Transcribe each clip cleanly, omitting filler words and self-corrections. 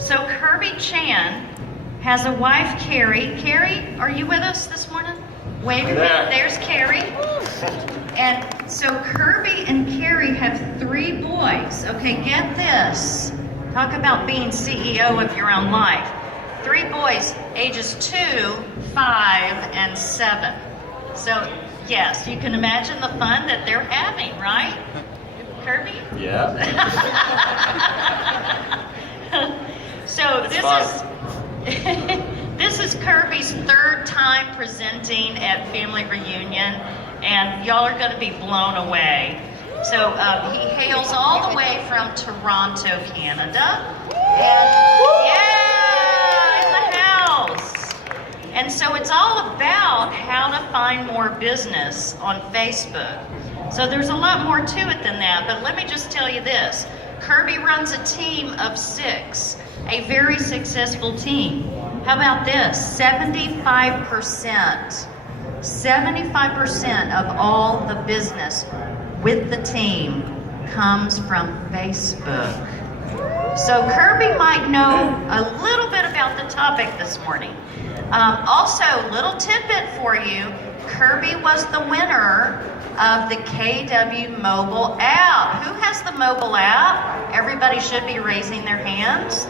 So Kirby Chan has a wife, Carrie. Carrie, are you with us this morning? Wave your hand. There's Carrie. And so Kirby and Carrie have 3 boys. Okay, get this. Talk about being CEO of your own life. 3 boys, ages 2, 5, and 7. So, yes, you can imagine the fun that they're having, right? Kirby? Yeah. So this is Kirby's 3rd time presenting at Family Reunion, and y'all are going to be blown away. So he hails all the way from Toronto, Canada. And, in the house. And so it's all about how to find more business on Facebook. So there's a lot more to it than that, but let me just tell you this. Kirby runs a team of 6, a very successful team. How about this? 75% of all the business with the team comes from Facebook. So Kirby might know a little bit about the topic this morning. Also, little tidbit for you, Kirby was the winner of the KW mobile app. Who has the mobile app? Everybody should be raising their hands.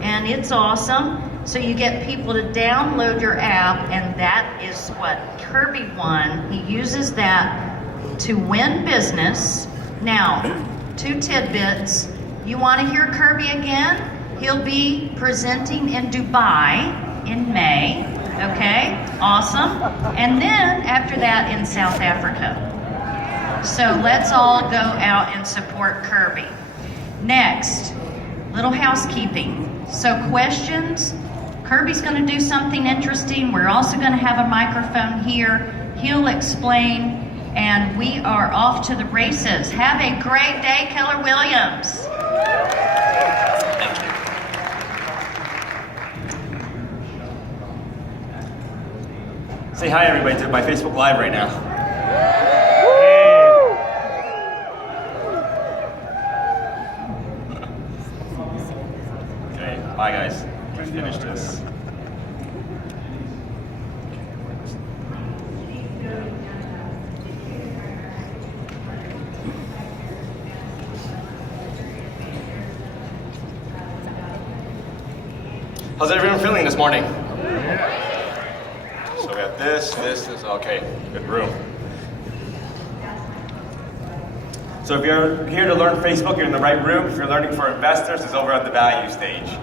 And it's awesome. So you get people to download your app, and that is what Kirby won. He uses that to win business. Now, 2 tidbits. You want to hear Kirby again? He'll be presenting in Dubai in May. Okay, awesome. And then after that in South Africa. So let's all go out and support Kirby. Next, little housekeeping. So questions, Kirby's going to do something interesting. We're also going to have a microphone here. He'll explain, and we are off to the races. Have a great day, Keller Williams. Thank you. Say hi, everybody, to my Facebook Live right now. Okay, bye, guys. Let's finish this. How's everyone feeling this morning? So we have this, okay, good room. So if you're here to learn Facebook, you're in the right room. If you're learning for investors, it's over at the value stage.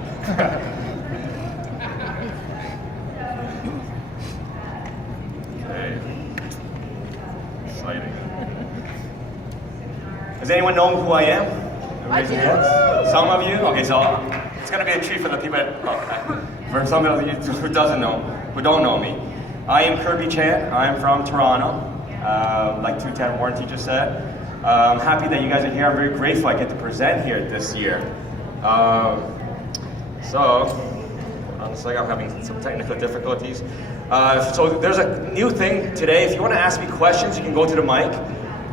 Okay, exciting. Does anyone know who I am? Raise your hands. Some of you? Okay, so it's going to be a treat for the people for some of you who don't know me. I am Kirby Chan. I'm from Toronto, like 210 Warren teacher said. I'm happy that you guys are here. I'm very grateful I get to present here this year. So, hold on a second, I'm having some technical difficulties. So there's a new thing today. If you want to ask me questions, you can go to the mic,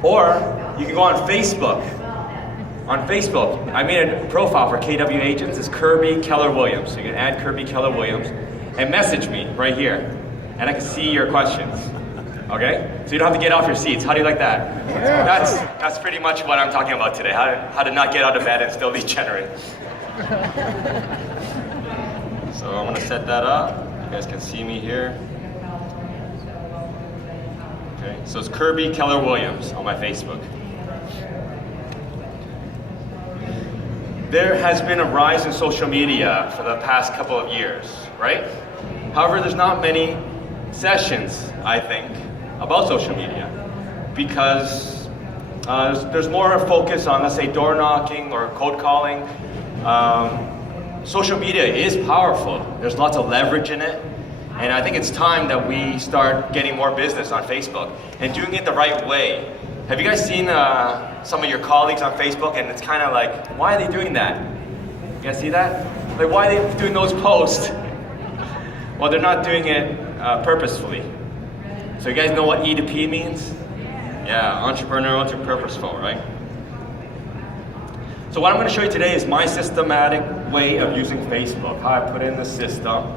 or you can go on Facebook. On Facebook, I made a profile for KW Agents. It's Kirby Keller Williams. So you can add Kirby Keller Williams and message me right here, and I can see your questions. Okay? So you don't have to get off your seats. How do you like that? That's pretty much what I'm talking about today. How to not get out of bed and still lead generate. So I'm gonna set that up. You guys can see me here. Okay, so it's Kirby Keller Williams on my Facebook. There has been a rise in social media for the past couple of years, right? However, there's not many sessions, I think, about social media because there's more focus on, let's say, door knocking or cold calling. Social media is powerful. There's lots of leverage in it. And I think it's time that we start getting more business on Facebook and doing it the right way. Have you guys seen some of your colleagues on Facebook, and it's kind of like, why are they doing that? You guys see that? Like, why are they doing those posts? Well, they're not doing it purposefully. So you guys know what E to P means? Yeah, entrepreneurial to purposeful, right? So what I'm going to show you today is my systematic way of using Facebook, how I put in the system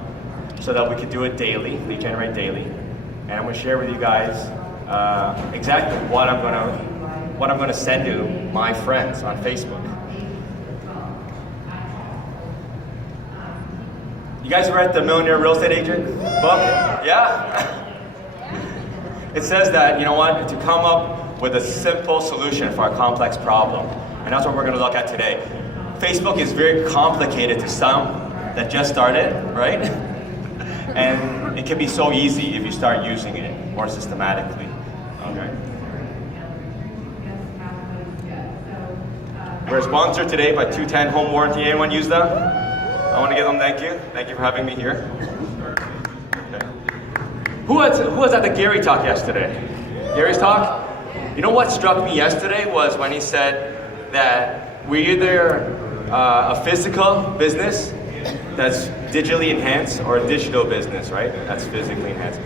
so that we can do it daily, lead generate daily. And I'm going to share with you guys exactly what I'm going to send to my friends on Facebook. You guys read the Millionaire Real Estate Agent book? Yeah? It says that, you know what, to come up with a simple solution for a complex problem. And that's what we're going to look at today. Facebook is very complicated to some that just started, right? And it can be so easy if you start using it more systematically. Okay. We're sponsored today by 210 Home Warranty. Anyone use them? I want to give them thank you. Thank you for having me here. Okay. Who was at the Gary talk yesterday? Gary's talk? You know what struck me yesterday was when he said that we're either a physical business that's digitally enhanced or a digital business, right? That's physically enhanced.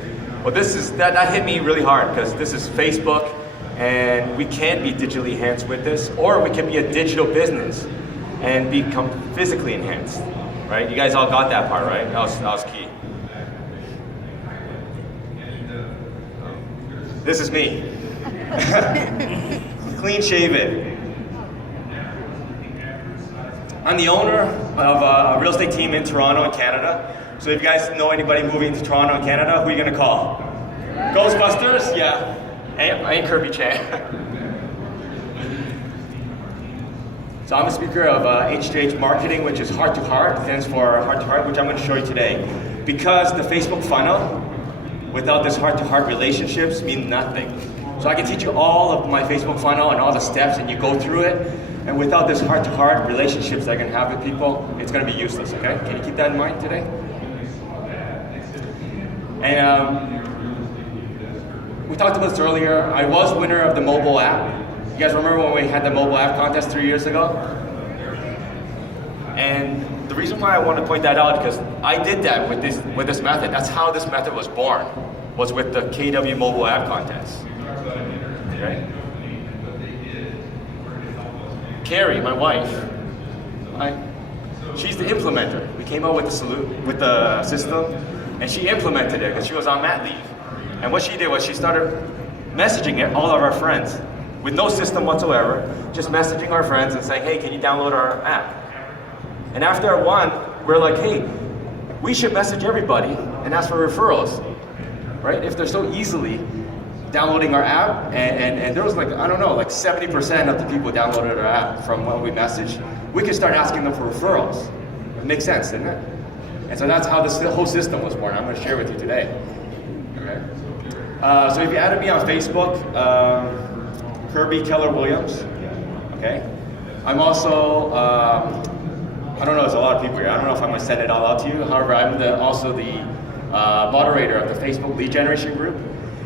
Well, that hit me really hard because this is Facebook and we can be digitally enhanced with this, or we can be a digital business and become physically enhanced, right? You guys all got that part, right? That was key. This is me. Clean shaven. I'm the owner of a real estate team in Toronto in Canada. So if you guys know anybody moving to Toronto in Canada, who are you gonna call? Ghostbusters? Yeah. I ain't Kirby Chan. So I'm a speaker of H2H Marketing, which is Heart to Heart, stands for Heart to Heart, which I'm gonna show you today. Because the Facebook funnel, without this heart-to-heart relationships, mean nothing. So I can teach you all of my Facebook funnel and all the steps, and you go through it. And without this heart-to-heart relationships that I can have with people, it's going to be useless. Okay? Can you keep that in mind today? And we talked about this earlier. I was winner of the mobile app. You guys remember when we had the mobile app contest 3 years ago? And the reason why I want to point that out because I did that with this method. That's how this method was born. Was with the KW mobile app contest. Okay? Carrie, my wife, she's the implementer. We came up with the system, and she implemented it because she was on mat leave. And what she did was she started messaging all of our friends with no system whatsoever, just messaging our friends and saying, hey, can you download our app? And after one, we're like, hey, we should message everybody and ask for referrals, right? If they're so easily downloading our app, and there was like 70% of the people downloaded our app from when we messaged, we could start asking them for referrals. It makes sense, doesn't it? And so that's how this whole system was born. I'm going to share with you today. Okay. So if you added me on Facebook, Kirby Keller Williams. Okay. I'm also, I don't know, there's a lot of people here. I don't know if I'm going to send it all out to you. However, I'm also the moderator of the Facebook lead generation group.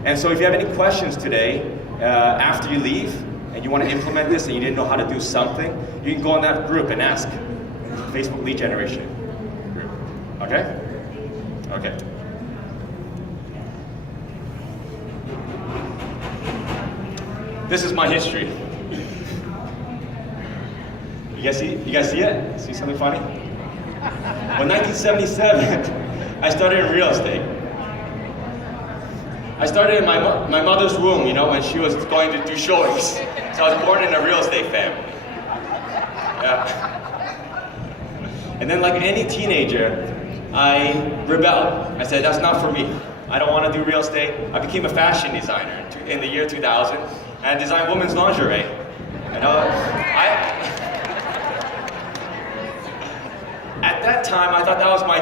And so if you have any questions today, after you leave, and you want to implement this and you didn't know how to do something, you can go on that group and ask. Facebook lead generation group. Okay? Okay. This is my history. You guys see it? See something funny? Well, 1977, I started in real estate. I started in my mother's womb, when she was going to do showings. So I was born in a real estate family. Yeah. And then like any teenager, I rebelled. I said, that's not for me. I don't want to do real estate. I became a fashion designer in the year 2000, and I designed women's lingerie. At that time, I thought that was my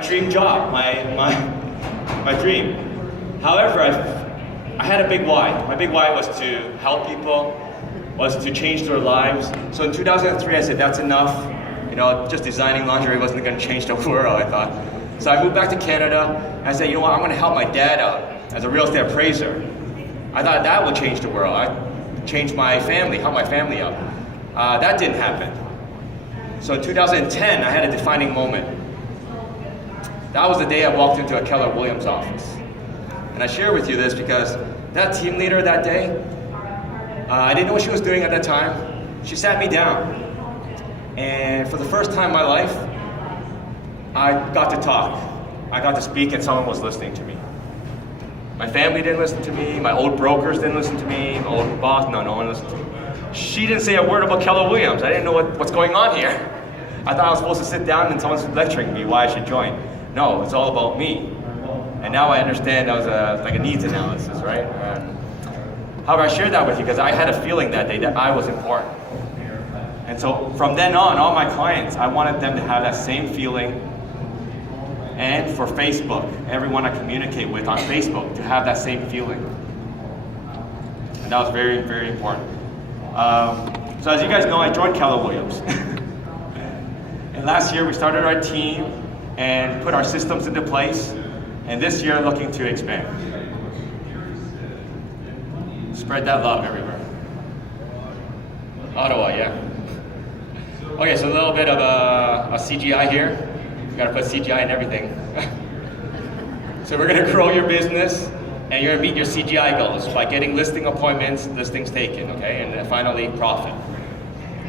dream job, my dream. However, I had a big why. My big why was to help people, was to change their lives. So in 2003, I said, that's enough. Just designing lingerie wasn't going to change the world, I thought. So I moved back to Canada, and I said, you know what, I'm going to help my dad out as a real estate appraiser. I thought that would change the world. I'd change my family, help my family out. That didn't happen. So in 2010, I had a defining moment. That was the day I walked into a Keller Williams office. And I share with you this because that team leader that day, I didn't know what she was doing at that time, she sat me down, and for the first time in my life, I got to talk. I got to speak, and someone was listening to me. My family didn't listen to me, my old brokers didn't listen to me, my old boss, no one listened to me. She didn't say a word about Keller Williams. I didn't know what's going on here. I thought I was supposed to sit down and someone's lecturing me why I should join. No, it's all about me. And now I understand that was like a needs analysis, right? However, I shared that with you because I had a feeling that day that I was important. And so from then on, all my clients, I wanted them to have that same feeling. And for Facebook, everyone I communicate with on Facebook to have that same feeling. And that was very, very important. So as you guys know, I joined Keller Williams. And last year we started our team and put our systems into place. And this year looking to expand. Spread that love everywhere. Ottawa, yeah. Okay, so a little bit of a CGI here. We gotta put CGI in everything. So we're gonna grow your business and you're gonna meet your CGI goals by getting listing appointments, listings taken, okay? And then finally, profit.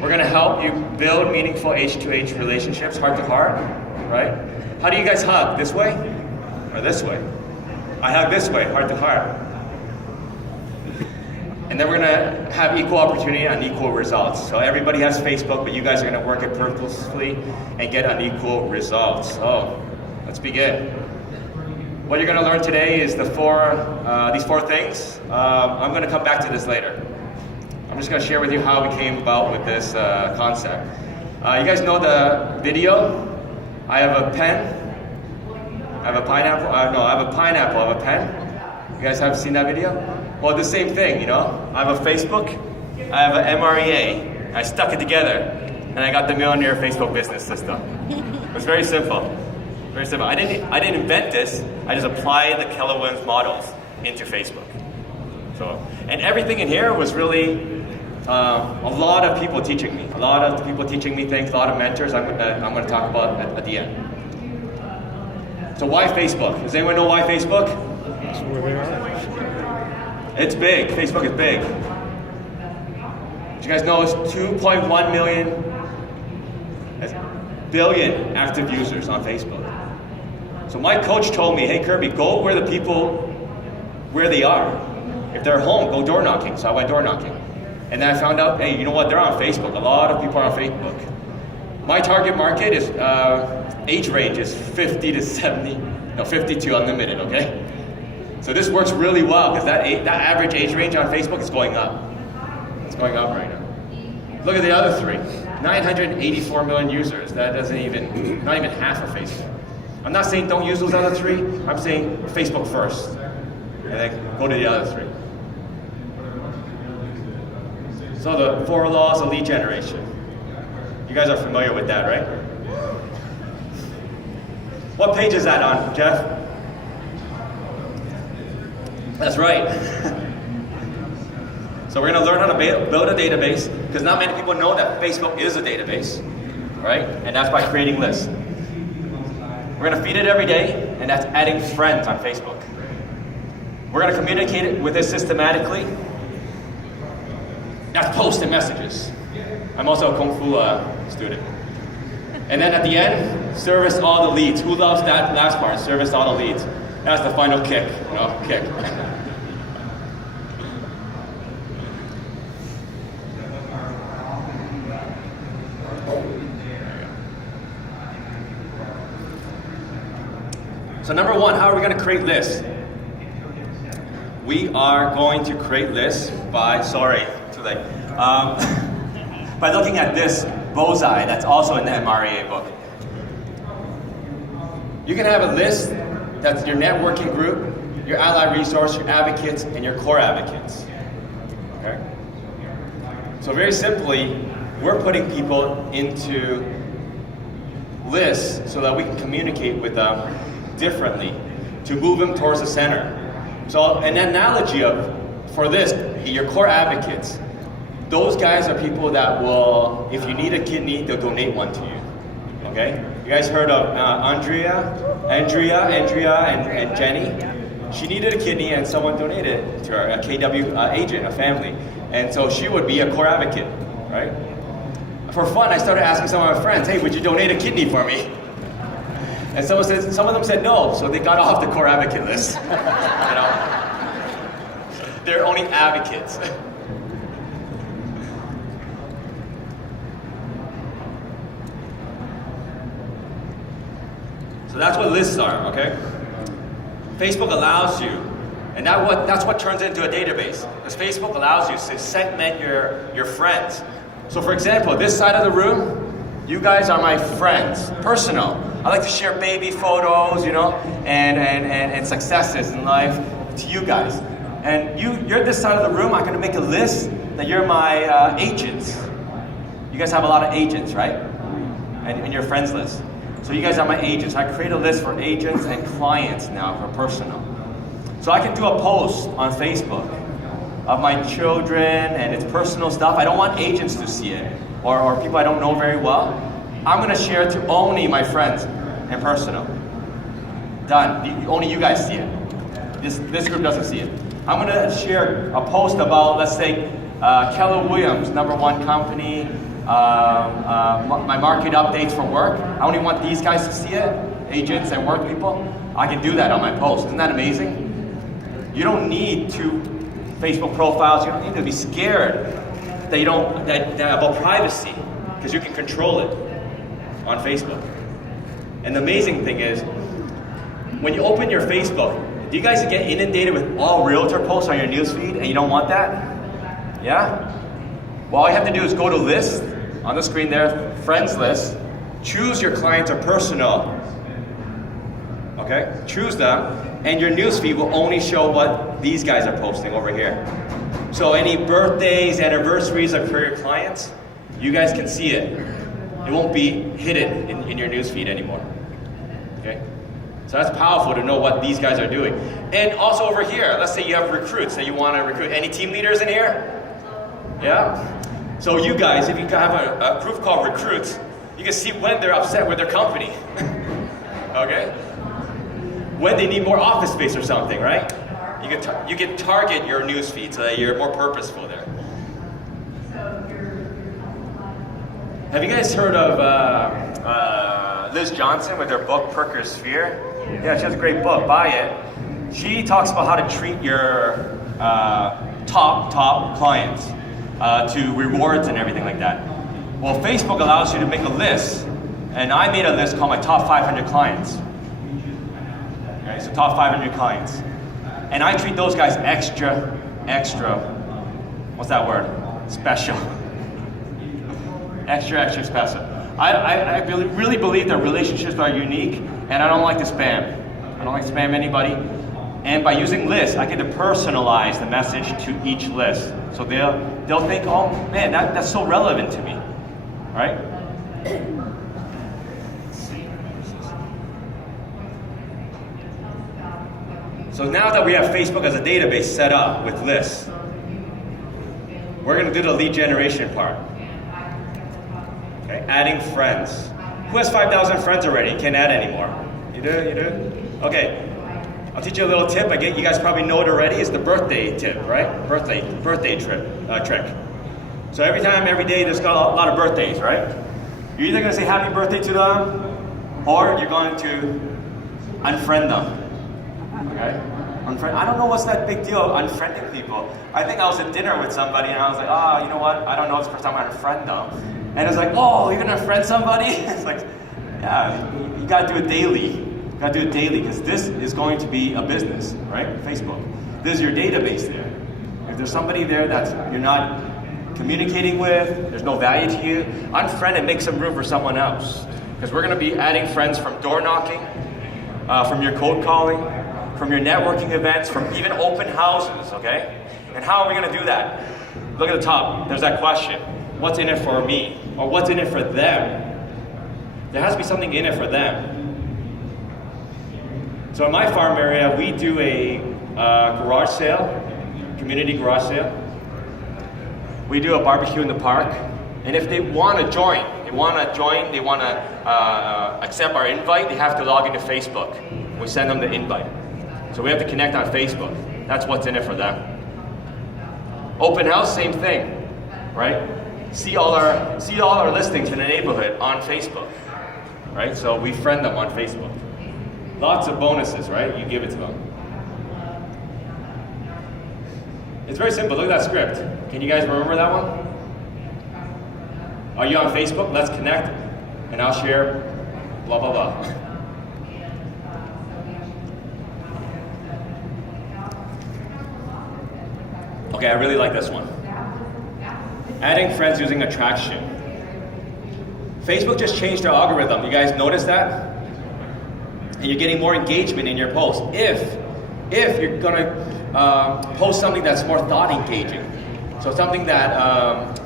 We're gonna help you build meaningful H2H relationships, heart to heart, right? How do you guys hug? This way or this way? I hug this way, heart to heart. And then we're gonna have equal opportunity and equal results. So everybody has Facebook, but you guys are gonna work it purposefully and get unequal results. So let's begin. What you're gonna learn today is these four things. I'm gonna come back to this later. I'm just gonna share with you how we came about with this concept. You guys know the video? I have a pen. I have a pineapple. I have a pineapple. I have a pen. You guys have seen that video? Well, the same thing, you know. I have a Facebook. I have an MREA. I stuck it together, and I got the Millionaire Facebook Business System. It was very simple. Very simple. I didn't invent this. I just applied the Keller Williams models into Facebook. So, and everything in here was really a lot of people teaching me. A lot of people teaching me things. A lot of mentors. I'm going to talk about at the end. So why Facebook? Does anyone know why Facebook? That's where they are. It's big. Facebook is big. Did you guys know it's 2.1 billion active users on Facebook? So my coach told me, hey Kirby, go where the people, where they are. If they're home, go door knocking. So I went door knocking. And then I found out, hey, you know what, they're on Facebook. A lot of people are on Facebook. My target market is, age range is 50 to 70, no, 52 unlimited, okay? So this works really well because that average age range on Facebook is going up. It's going up right now. Look at the other three. 984 million users. That doesn't even, not even half of Facebook. I'm not saying don't use those other three. I'm saying Facebook first. And then go to the other three. So the 4 laws of lead generation. You guys are familiar with that, right? What page is that on, Jeff? That's right. So we're going to learn how to build a database because not many people know that Facebook is a database, right? And that's by creating lists. We're going to feed it every day, and that's adding friends on Facebook. We're going to communicate with it systematically. That's posting messages. I'm also a Kung Fu student. And then at the end, service all the leads. Who loves that last part? Service all the leads. That's the final kick, kick. So number one, how are we going to create lists? We are going to create lists by, sorry, too late, by looking at this bullseye that's also in the MREA book. You can have a list that's your networking group, your allied resource, your advocates, and your core advocates. Okay? So very simply, we're putting people into lists so that we can communicate with them differently to move them towards the center. So an analogy for this, your core advocates, those guys are people that will, if you need a kidney, they'll donate one to you. Okay? You guys heard of Andrea, and Jenny? She needed a kidney and someone donated to her, a KW agent, a family. And so she would be a core advocate. right? For fun, I started asking some of my friends, hey, would you donate a kidney for me? And some of them said no, so they got off the core advocate list. You know? They're only advocates. So that's what lists are, okay? Facebook allows you, and that's what turns into a database. Because Facebook allows you to segment your friends. So for example, this side of the room, you guys are my friends, personal. I like to share baby photos, you know, and successes in life to you guys. And you're this side of the room, I'm gonna make a list that you're my agents. You guys have a lot of agents, right? And in your friends list. So you guys are my agents. I create a list for agents and clients now for personal. So I can do a post on Facebook of my children and it's personal stuff. I don't want agents to see it or people I don't know very well. I'm gonna share it to only my friends and personal. Done. Only you guys see it. This group doesn't see it. I'm gonna share a post about, let's say, Keller Williams, #1 company, my market updates for work. I only want these guys to see it, agents and work people. I can do that on my post. Isn't that amazing? You don't need 2 Facebook profiles. You don't need to be scared that about privacy, because you can control it on Facebook. And the amazing thing is, when you open your Facebook, do you guys get inundated with all realtor posts on your newsfeed and you don't want that? Yeah? Well, all you have to do is go to list, on the screen there, friends list, choose your clients or personal, okay? Choose them, and your newsfeed will only show what these guys are posting over here. So any birthdays, anniversaries for your clients, you guys can see it. It won't be hidden in your newsfeed anymore, okay? So that's powerful to know what these guys are doing. And also over here, let's say you have recruits that you want to recruit. Any team leaders in here? Yeah? So you guys, if you have a group called recruits, you can see when they're upset with their company. Okay? When they need more office space or something, right? You can target your newsfeed so that you're more purposeful there. Have you guys heard of Liz Johnson with her book, Perker's Sphere? Yeah, she has a great book. Buy it. She talks about how to treat your top clients to rewards and everything like that. Well, Facebook allows you to make a list, and I made a list called my top 500 clients. Okay, so top 500 clients. And I treat those guys extra, what's that word? Special. Extra special. I really believe that relationships are unique, and I don't like to spam. I don't like to spam anybody. And by using lists, I get to personalize the message to each list. So they'll think, oh man, that's so relevant to me, right? So now that we have Facebook as a database set up with lists, we're gonna do the lead generation part. Okay, adding friends. Who has 5,000 friends already? Can't add anymore. You do? Okay. I'll teach you a little tip. You guys probably know it already. It's the birthday tip, right? Birthday trick. So every day, there's got a lot of birthdays, right? You're either going to say happy birthday to them, or you're going to unfriend them. Okay? I don't know what's that big deal, unfriending people. I think I was at dinner with somebody, and I was like, you know what? I don't know. It's the first time I unfriend them. And it's like, oh, you're going to unfriend somebody? It's like, yeah, you got to do it daily. Got to do it daily, because this is going to be a business, right? Facebook. This is your database there. If there's somebody there that you're not communicating with, there's no value to you, unfriend and make some room for someone else. Because we're going to be adding friends from door knocking, from your cold calling, from your networking events, from even open houses, okay? And how are we going to do that? Look at the top. There's that question. What's in it for me? Or what's in it for them? There has to be something in it for them. So in my farm area, we do a garage sale, community garage sale. We do a barbecue in the park. And if they want to join, they want to accept our invite, they have to log into Facebook. We send them the invite. So we have to connect on Facebook. That's what's in it for them. Open house, same thing, right? see all our listings in the neighborhood on Facebook, right? So we friend them on Facebook. Lots of bonuses, right? You give it to them. It's very simple. Look at that script. Can you guys remember that one? Are you on Facebook? Let's connect, and I'll share blah, blah, blah. Okay, I really like this one. Adding friends using attraction. Facebook just changed their algorithm. You guys notice that? And you're getting more engagement in your posts. If you're gonna post something that's more thought engaging. So something that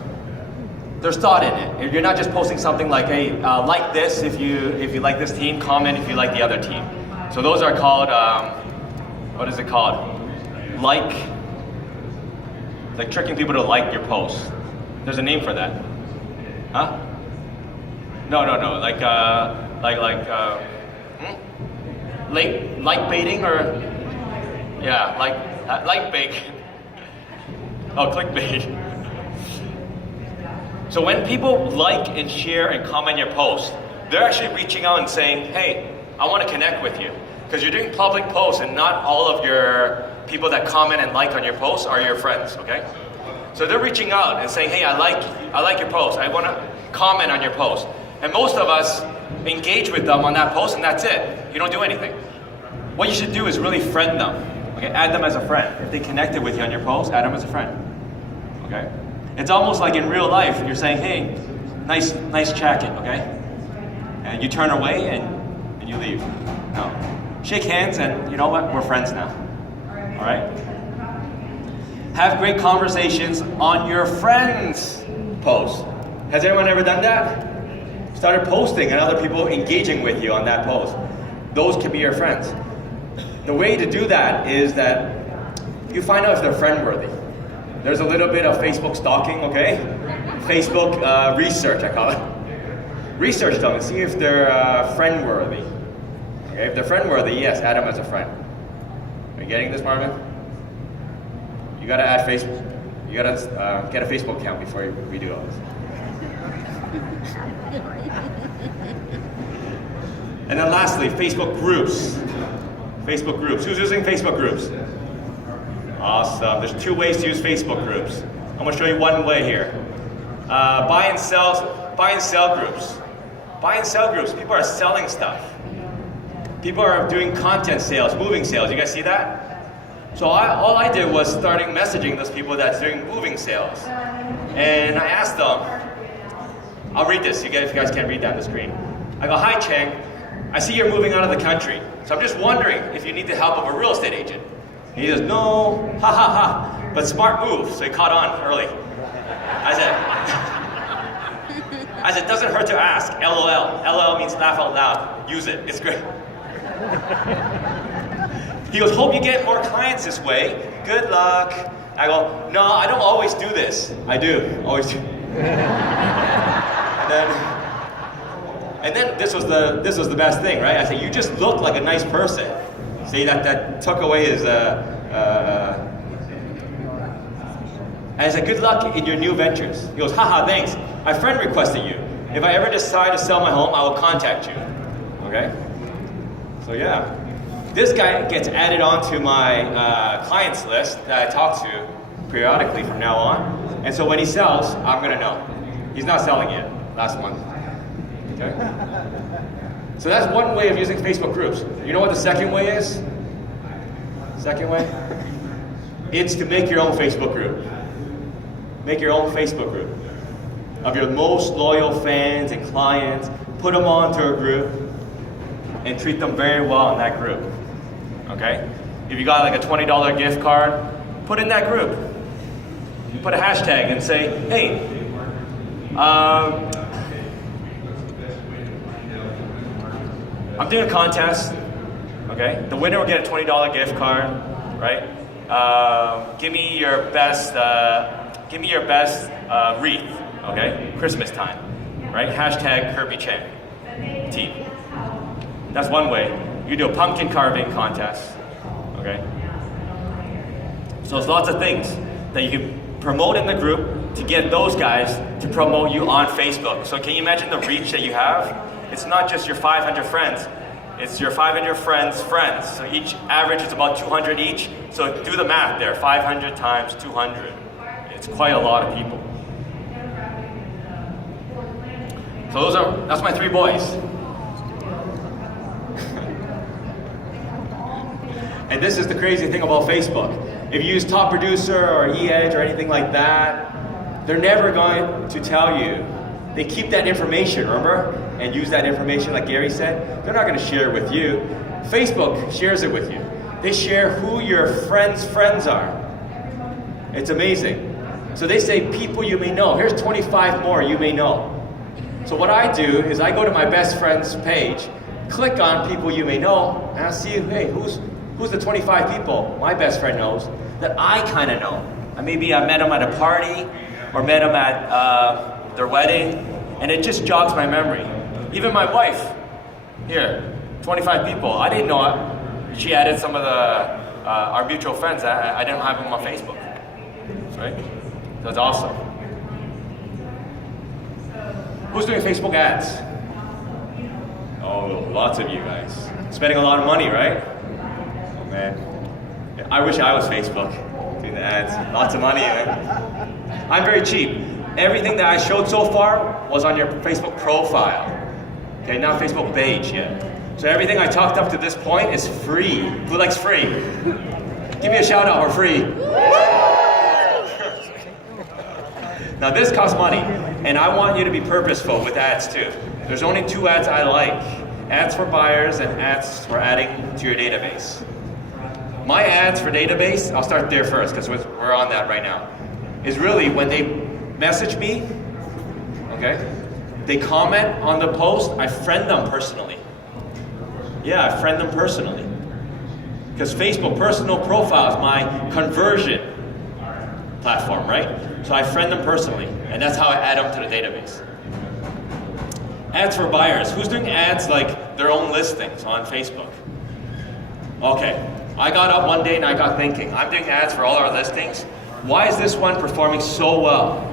there's thought in it. You're not just posting something like, hey, like this if you like this team, comment if you like the other team. So those are called, what is it called? Like tricking people to like your post. There's a name for that. Huh? No. Like baiting or, yeah, like bait. Oh, clickbait. So when people like and share and comment your post, they're actually reaching out and saying, hey, I want to connect with you. Because you're doing public posts and not all of your people that comment and like on your posts are your friends, okay? So they're reaching out and saying, hey, I like your post. I want to comment on your post. And most of us engage with them on that post and that's it. You don't do anything. What you should do is really friend them. Okay, add them as a friend. If they connected with you on your post, add them as a friend. Okay? It's almost like in real life, you're saying, hey, nice jacket, okay? And you turn away and you leave. No. Shake hands and you know what? We're friends now. All right? Have great conversations on your friends' posts. Has anyone ever done that? Started posting and other people engaging with you on that post. Those can be your friends. The way to do that is that you find out if they're friend-worthy. There's a little bit of Facebook stalking, okay? Facebook research, I call it. Research them and see if they're friend-worthy. Okay, if they're friend-worthy, yes, add them as a friend. Are you getting this, Marvin? You gotta add Facebook. You gotta get a Facebook account before we do all this. And then lastly, Facebook groups. Facebook groups. Who's using Facebook groups? Awesome. There's 2 ways to use Facebook groups. I'm going to show you one way here. Buy and sell groups. Buy and sell groups. People are selling stuff. People are doing content sales, moving sales. You guys see that? So all I did was starting messaging those people that's doing moving sales. And I asked them, I'll read this. If you guys can't read that on the screen. I go, hi Cheng, I see you're moving out of the country. So I'm just wondering if you need the help of a real estate agent. And he goes, no, ha ha ha, but smart move. So he caught on early. I said, doesn't hurt to ask, LOL. LOL means laugh out loud. Use it, it's great. He goes, hope you get more clients this way. Good luck. I go, no, I don't always do this. I do, always do. And then this was the best thing, right? I said, you just look like a nice person. See, that took away his, and I said, good luck in your new ventures. He goes, haha, thanks. My friend requested you. If I ever decide to sell my home, I will contact you. Okay? So yeah. This guy gets added onto my clients list that I talk to periodically from now on. And so when he sells, I'm gonna know. He's not selling yet, last month. Okay? So that's one way of using Facebook groups. You know what the second way is? Second way? It's to make your own Facebook group. Make your own Facebook group of your most loyal fans and clients. Put them onto a group and treat them very well in that group. Okay? If you got like a $20 gift card, put in that group. You put a hashtag and say, hey, I'm doing a contest, okay? The winner will get a $20 gift card, right? Give me your best wreath, okay? Christmas time, right? Hashtag Kirby Cheng team. That's one way. You do a pumpkin carving contest, okay? So there's lots of things that you can promote in the group to get those guys to promote you on Facebook. So can you imagine the reach that you have? It's not just your 500 friends, it's your 500 friends' friends. So each average is about 200 each. So do the math there, 500 times 200. It's quite a lot of people. So that's my 3 boys. And this is the crazy thing about Facebook. If you use Top Producer or eEdge or anything like that, they're never going to tell you. They keep that information, remember? And use that information like Gary said. They're not going to share it with you. Facebook shares it with you. They share who your friends' friends are. It's amazing. So they say people you may know. Here's 25 more you may know. So what I do is I go to my best friends page, click on people you may know, and I see, hey, who's the 25 people my best friend knows that I kind of know. Maybe I met them at a party or met them at their wedding, and it just jogs my memory. Even my wife, here, 25 people. I didn't know it. She added some of our mutual friends. I didn't have them on Facebook. Right? That's awesome. Who's doing Facebook ads? Oh, lots of you guys. Spending a lot of money, right? Oh man. I wish I was Facebook doing the ads. Lots of money, man. I'm very cheap. Everything that I showed so far was on your Facebook profile. Okay, not Facebook page yet. So everything I talked up to this point is free. Who likes free? Give me a shout out for free. Now this costs money, and I want you to be purposeful with ads too. There's only 2 ads I like. Ads for buyers and ads for adding to your database. My ads for database, I'll start there first because we're on that right now, is really when they message me, okay? They comment on the post, I friend them personally. Yeah, I friend them personally. Because Facebook personal profile is my conversion platform, right? So I friend them personally, and that's how I add them to the database. Ads for buyers. Who's doing ads like their own listings on Facebook? Okay, I got up one day and I got thinking, I'm doing ads for all our listings. Why is this one performing so well?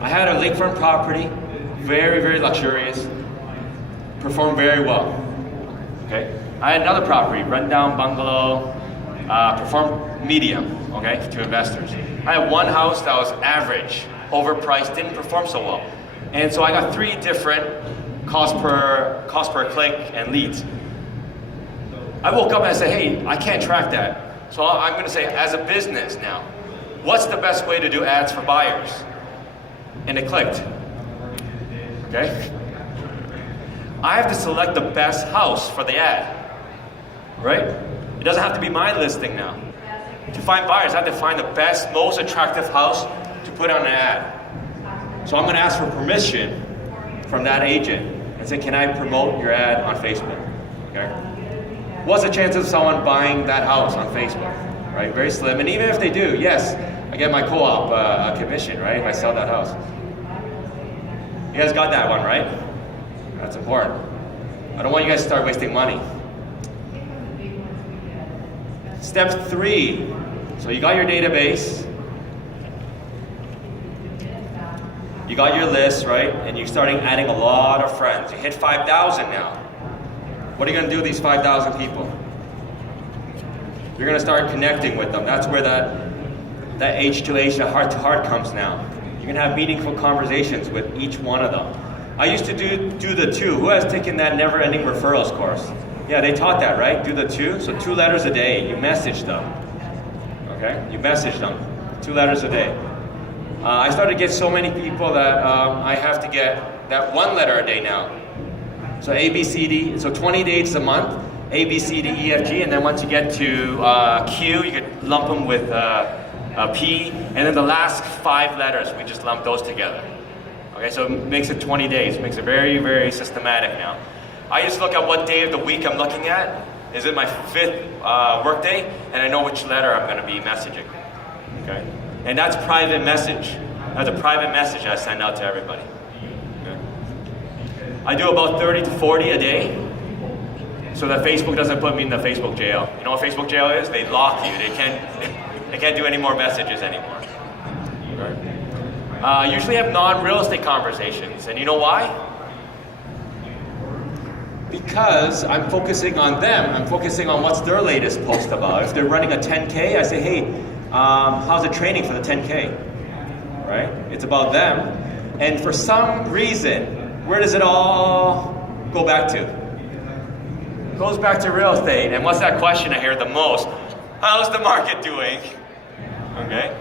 I had a lakefront property, very, very luxurious, performed very well. Okay, I had another property, rundown bungalow, performed medium, okay, to investors. I had one house that was average, overpriced, didn't perform so well. And so I got 3 different cost per click and leads. I woke up and I said, hey, I can't track that. So I'm going to say, as a business now, what's the best way to do ads for buyers? And it clicked. Okay? I have to select the best house for the ad, right? It doesn't have to be my listing now. To find buyers, I have to find the best, most attractive house to put on an ad. So I'm going to ask for permission from that agent and say, can I promote your ad on Facebook? Okay? What's the chance of someone buying that house on Facebook? Right? Very slim. And even if they do, yes, I get my co-op commission, right? If I sell that house. You guys got that one, right? That's important. I don't want you guys to start wasting money. Step 3. So you got your database. You got your list, right? And you're starting adding a lot of friends. You hit 5,000 now. What are you going to do with these 5,000 people? You're going to start connecting with them. That's where that H2H, that heart-to-heart comes now. You're going to have meaningful conversations with each one of them. I used to do the 2. Who has taken that never-ending referrals course? Yeah, they taught that, right? Do the 2. So 2 letters a day. You message them. Okay? You message them. 2 letters a day. I started to get so many people that I have to get that 1 letter a day now. So A, B, C, D. So 20 days a month. A, B, C, D, E, F, G. And then once you get to Q, you could lump them with P. And then the last 5 letters, we just lump those together. Okay, so it makes it 20 days. It makes it very, very systematic now. I just look at what day of the week I'm looking at. Is it my 5th work day? And I know which letter I'm going to be messaging. Okay? And that's private message. That's a private message I send out to everybody. Okay? I do about 30 to 40 a day so that Facebook doesn't put me in the Facebook jail. You know what Facebook jail is? They lock you. They can't do any more messages anymore. Okay? usually have non-real estate conversations. And you know why? Because I'm focusing on them. I'm focusing on what's their latest post about. If they're running a 10K, I say, hey, how's the training for the 10K? Right? It's about them. And for some reason, where does it all go back to? It goes back to real estate. And what's that question I hear the most? How's the market doing? Okay?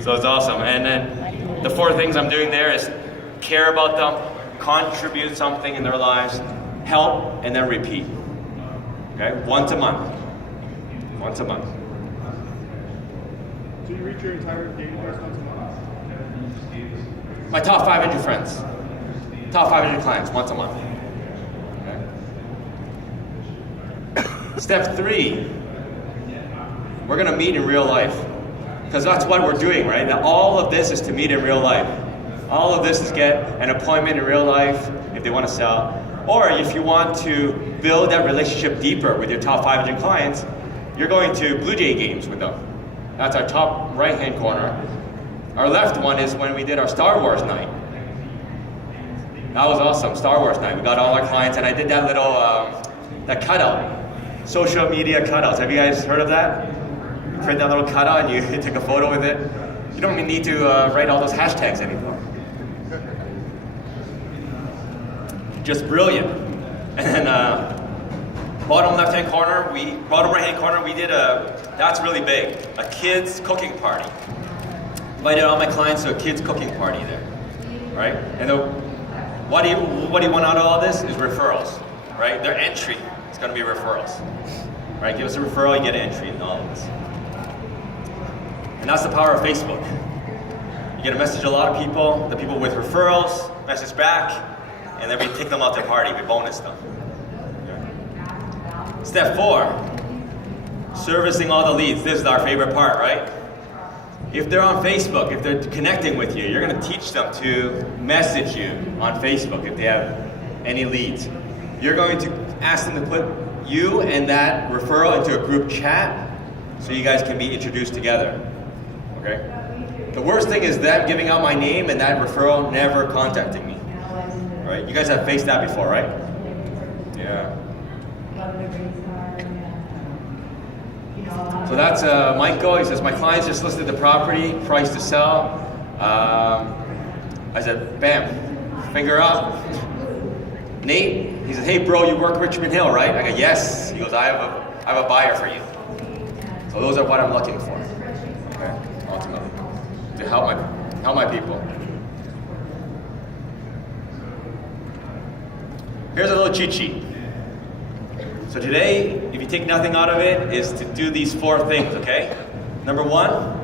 So it's awesome. And then the 4 things I'm doing there is care about them, contribute something in their lives, help, and then repeat. Okay? Once a month. Once a month. Do you reach your entire database once a month? My top 500 friends. Top 500 clients once a month. Okay? Step 3. We're going to meet in real life. Because that's what we're doing, right? Now, all of this is to meet in real life. All of this is get an appointment in real life if they want to sell. Or if you want to build that relationship deeper with your top 500 clients, you're going to Blue Jay games with them. That's our top right-hand corner. Our left one is when we did our Star Wars night. That was awesome, Star Wars night. We got all our clients, and I did that little, that cutout. Social media cutouts. Have you guys heard of that? Print that little cutout and you take a photo with it. You don't even need to write all those hashtags anymore. Just brilliant. And then bottom right-hand corner, we did that's really big, a kids cooking party. Invited all my clients to a kids cooking party there, right? And what do you want out of all this is referrals, right? Their entry is going to be referrals, right? Give us a referral, you get an entry in all of this. And that's the power of Facebook. You get a message to a lot of people, the people with referrals, message back, and then we take them out to a party, we bonus them. Okay. Step 4, servicing all the leads. This is our favorite part, right? If they're on Facebook, if they're connecting with you, you're going to teach them to message you on Facebook if they have any leads. You're going to ask them to put you and that referral into a group chat so you guys can be introduced together. Okay? The worst thing is them giving out my name and that referral never contacting me. Right? You guys have faced that before, right? Yeah. So that's Michael. He says, my clients just listed the property, price to sell. I said, bam, finger up. Nate, he says, hey bro, you work Richmond Hill, right? I go, yes. He goes, I have a buyer for you. So those are what I'm looking for. Okay, ultimately, to help my people. Here's a little cheat sheet. So today, if you take nothing out of it, is to do these 4 things, okay? Number 1,